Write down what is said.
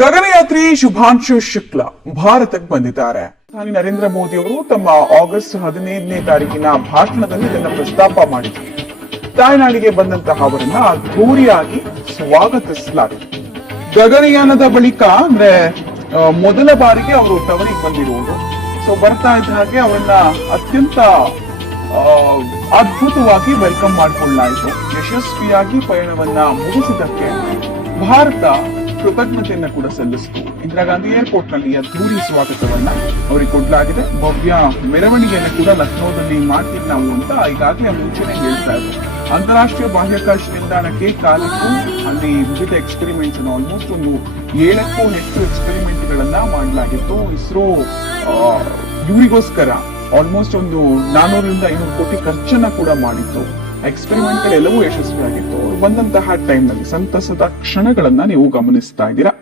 ಗಗನಯಾತ್ರಿ ಶುಭಾಂಶು ಶುಕ್ಲಾ ಭಾರತಕ್ಕೆ ಬಂದಿದ್ದಾರೆ. ಪ್ರಧಾನಿ ನರೇಂದ್ರ ಮೋದಿ ಅವರು ತಮ್ಮ ಆಗಸ್ಟ್ 15ನೇ ತಾರೀಕಿನ ಭಾಷಣದಲ್ಲಿ ಇದನ್ನ ಪ್ರಸ್ತಾಪ ಮಾಡಿದ್ರು. ತಾಯ್ನಾಡಿಗೆ ಬಂದಂತಹ ಅವರನ್ನ ಅದ್ಧೂರಿಯಾಗಿ ಸ್ವಾಗತಿಸಲಾಗಿದೆ. ಗಗನಯಾನದ ಬಳಿಕ ಅಂದ್ರೆ ಮೊದಲ ಬಾರಿಗೆ ಅವರು ತವರಿಗೆ ಬಂದಿರುವುದು. ಸೊ ಬರ್ತಾ ಇದ್ದ ಹಾಗೆ ಅವರನ್ನ ಅತ್ಯಂತ ಅದ್ಭುತವಾಗಿ ವೆಲ್ಕಮ್ ಮಾಡಿಕೊಳ್ಳಲಾಯಿತು. ಯಶಸ್ವಿಯಾಗಿ ಪಯಣವನ್ನ ಮುಗಿಸಿದ್ದಕ್ಕೆ ಭಾರತ ಕೃತಜ್ಞತೆಯನ್ನ ಕೂಡ ಸಲ್ಲಿಸಿತು. ಇಂದಿರಾ ಗಾಂಧಿ ಏರ್ಪೋರ್ಟ್ ನಲ್ಲಿ ಅದ್ದೂರಿ ಸ್ವಾಗತವನ್ನ ಅವರಿಗೆ ಕೊಡಲಾಗಿದೆ. ಭವ್ಯ ಮೆರವಣಿಗೆಯನ್ನು ಕೂಡ ಲಕ್ನೋದಲ್ಲಿ ಮಾಡ್ತೀವಿ ನಾವು ಅಂತ ಈಗಾಗಲೇ ಮುಂಚೆನೆ ಹೇಳ್ತಾ ಇದ್ರು. ಅಂತಾರಾಷ್ಟ್ರೀಯ ಬಾಹ್ಯಾಕಾಶ ನಿಲ್ದಾಣಕ್ಕೆ ಕಾಲಿಟ್ಟು ಅಲ್ಲಿ ವಿವಿಧ ಎಕ್ಸ್ಪೆರಿಮೆಂಟ್ಸ್ ಆಲ್ಮೋಸ್ಟ್ ಒಂದು 7ಕ್ಕೂ ಹೆಚ್ಚು ಎಕ್ಸ್ಪೆರಿಮೆಂಟ್ ಗಳನ್ನ ಮಾಡಲಾಗಿತ್ತು. ಇಸ್ರೋ ಇವರಿಗೋಸ್ಕರ ಆಲ್ಮೋಸ್ಟ್ ಒಂದು 400-500 ಕೋಟಿ ಖರ್ಚನ್ನ ಕೂಡ ಮಾಡಿತ್ತು. ಎಕ್ಸ್ಪೆರಿಮೆಂಟ್ ಗಳೆಲ್ಲವೂ ಯಶಸ್ವಿಯಾಗಿತ್ತು. ಅವರು ಬಂದಂತಹ ಟೈಮ್ ನಲ್ಲಿ ಸಂತಸದ ಕ್ಷಣಗಳನ್ನ ನೀವು ಗಮನಿಸ್ತಾ ಇದ್ದೀರಾ.